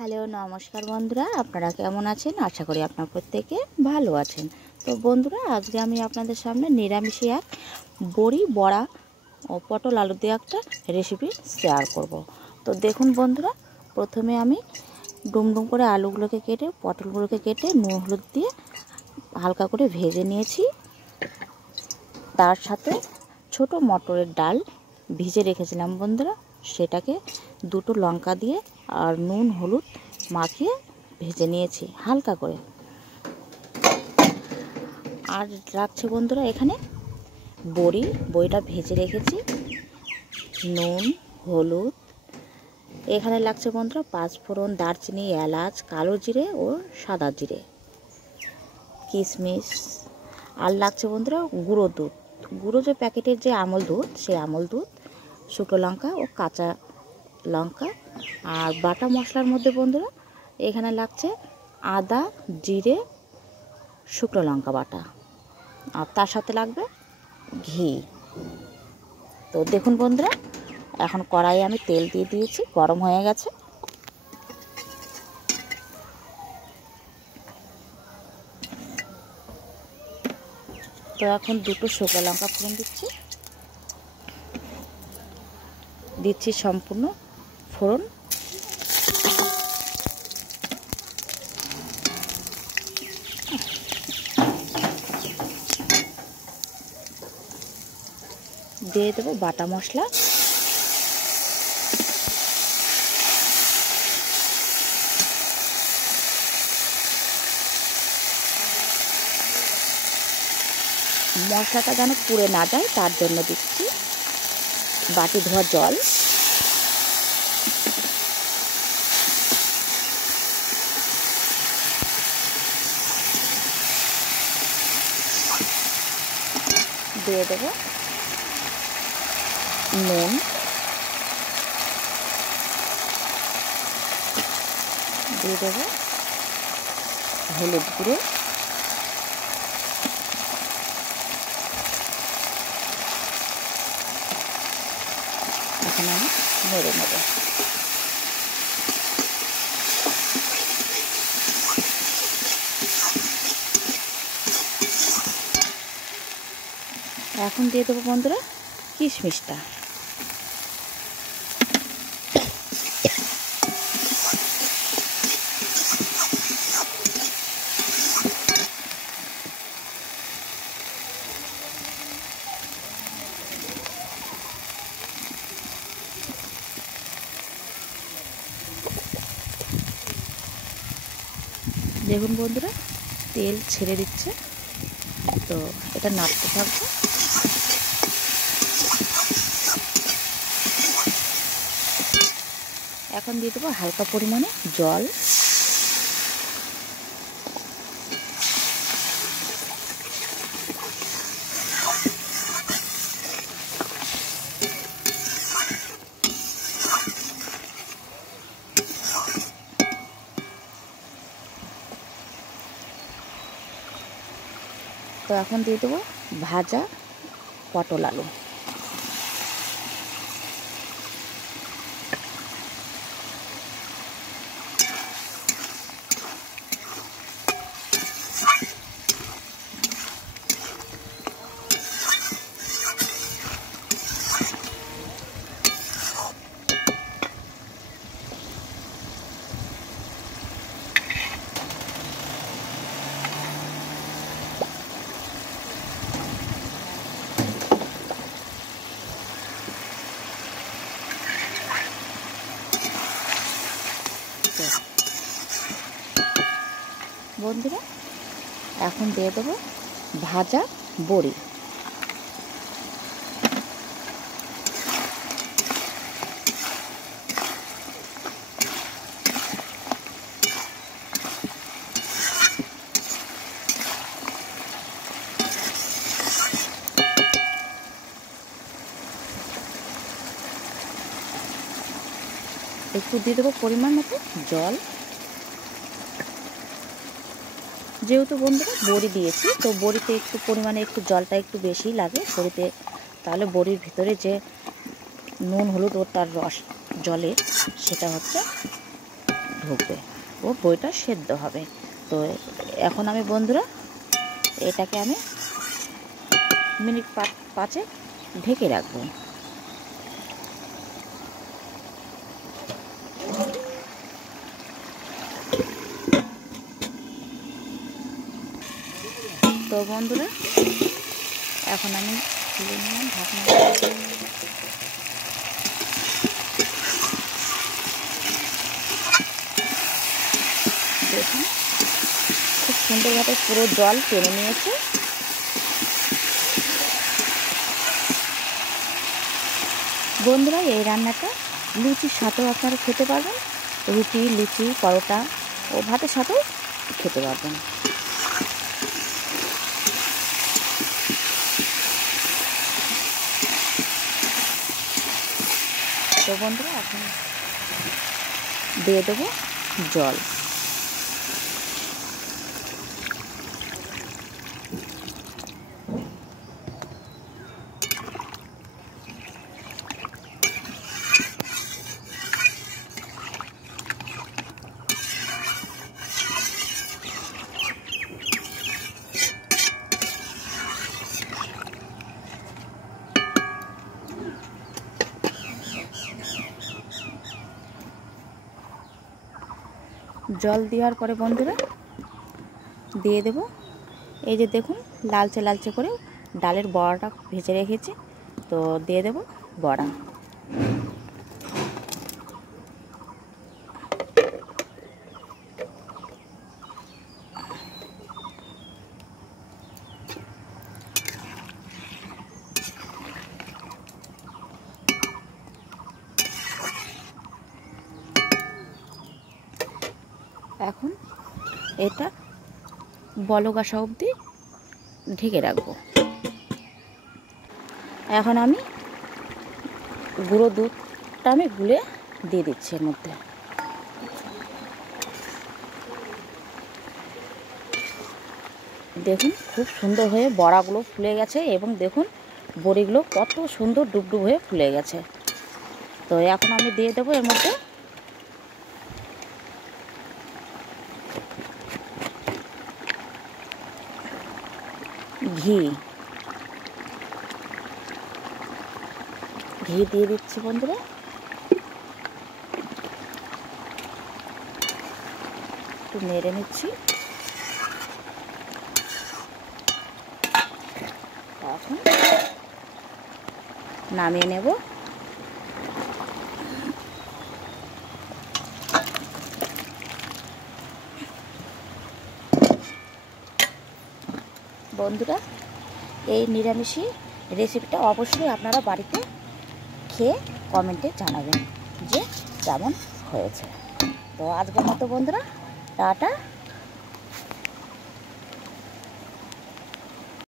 Hello নমস্কার বন্ধুরা, আপনারা কেমন আছেন? আশা করি আপনার প্রত্যেকে ভালো আছেন। তো বন্ধুরা, আজকে আমি আপনাদের সামনে নিরামিষে এক বড়ি বড়া ও পটল আলু দিয়ে একটা রেসিপি শেয়ার করব। তো দেখুন বন্ধুরা, প্রথমে আমি ডুমডুম করে আলুগুলোকে কেটে পটলগুলোকে কেটে নুন হলুদ দিয়ে হালকা করে ভেজে নিয়েছি। তার সাথে ছোট মটরের ডাল ভিজে রেখেছিলাম বন্ধুরা, সেটাকে দুটো লঙ্কা দিয়ে আর নুন হলুদ মাখিয়ে ভেজে নিয়েছি হালকা করে। আর রাখছে বন্ধুরা এখানে বড়িটা ভেজে রেখেছি, নুন হলুদ। এখানে লাগছে বন্ধুরা পাঁচফোড়ন, দারচিনি, এলাচ, কালো জিরে ও সাদা জিরে, কিশমিশ। আর লাগছে বন্ধুরা গুঁড়ো দুধ, গুঁড়ো যে প্যাকেটের যে আমল দুধ, সেই আমল দুধ, শুকনো লঙ্কা ও কাঁচা লঙ্কা। আর বাটা মশলার মধ্যে বন্ধুরা এখানে লাগছে আদা, জিরে, শুকনো লঙ্কা বাটা, আর তার সাথে লাগবে ঘি। তো দেখুন বন্ধুরা, এখন কড়াইয়ে আমি তেল দিয়ে দিয়েছি, গরম হয়ে গেছে। তো এখন দুটো শুকনো লঙ্কা ফোড়ন দিচ্ছি সম্পূর্ণ ফোড়ন। দিয়ে দেবো বাটা মশলা, মশলাটা যেন পুড়ে না যায় তার জন্য দিচ্ছি বাটি ধোয়া জল। দিয়ে দেবো নুন, দিয়ে দেবো হলুদ গুঁড়ো, এখন আমি নেড়ে নেব। এখন দিয়ে দেবো বন্ধুরা কিশমিশটা। দেখুন বন্ধুরা, তেল ছেড়ে দিচ্ছে, তো এটা নাড়তে থাকবে। এখন দিয়ে দেবো হালকা পরিমাণে জল। তো এখন দিয়ে দেবো ভাজা পটল আলু। বন্ধুরা, এখন দিয়ে দেবো ভাজা বড়ি। একটু দিয়ে দেবো পরিমাণ মতো জল। যেহেতু বন্ধুরা বড়ি দিয়েছি, তো বড়িতে একটু পরিমাণে একটু জলটা একটু বেশি লাগে বড়িতে, তাহলে বড়ির ভিতরে যে নুন হলুদ ও তার রস জলে সেটা হচ্ছে ঢুকবে ও বড়িটা সেদ্ধ হবে। তো এখন আমি বন্ধুরা এটাকে আমি মিনিট 5 ঢেকে রাখবো। তো বন্ধুরা এখন আমি খুলে নিলাম ঢাকনা। দেখুন খুব সুন্দরভাবে পুরো জল টেনে নিয়েছে। বন্ধুরা এই রান্নাটা লুচির সাথেও আপনারা খেতে পারবেন, রুটি, লুচি, পরোটা ও ভাতের সাথেও খেতে পারবেন। তো বন্ধুরা এখন দিয়ে দেবো জল। জল দেওয়ার পরে বন্ধুরা দিয়ে দেব এই যে দেখুন লালচে লালচে করে ডালের বড়াটা ভেজে রেখেছি। তো দিয়ে দেব বড়া। এখন এটা বলক আসা অবধি ঢেকে রাখবো। এখন আমি গুঁড়ো দুধটা আমি গুলে দিয়ে দিচ্ছি এর মধ্যে। দেখুন খুব সুন্দর হয়ে বড়াগুলো ফুলে গেছে এবং দেখুন বড়িগুলো কত সুন্দর ডুবডুব হয়ে ফুলে গেছে। তো এখন আমি দিয়ে দেবো এর মধ্যে ঘি। ঘি দিয়ে দিচ্ছি বন্ধুরা। একটু নেড়ে নিচ্ছি। এখন নামিয়ে নেব। বন্ধুরা এই নিরামিষি রেসিপিটা অবশ্যই আপনারা বাড়িতে খেয়ে কমেন্টে জানাবেন যে কেমন হয়েছে। তো আজকের মতো বন্ধুরা টাটা।